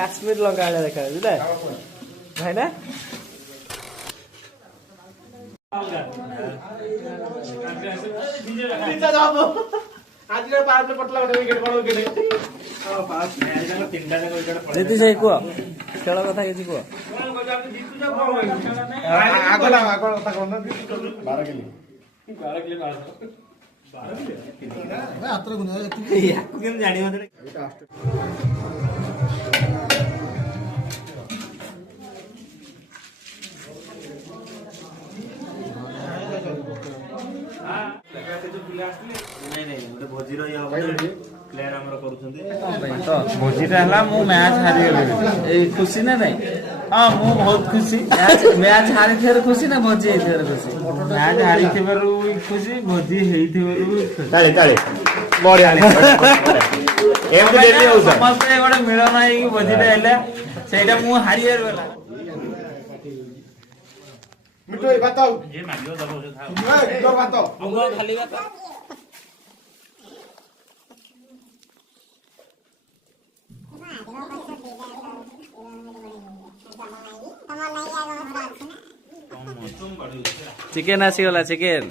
काश्मीर लंका वाला देखा बुझला भाई ना जीती से कुह खेल कथा किसी कुह भोजीटा मु मैच हारी खुशी ना नहीं हाँ मु बहुत खुशी मैच हारी थे खुशी ना भोजी खुशी मैच हारी खुशी भोजी ताली ताली बढ़िया समस्ते गोटे मिलन है भोजीटा है ସେଇଟା ମୁଁ ହାରିବାର ଗଲା मिठो भात जे मागियो दबो भात खाली भात चिकेन आसीगला चिकेन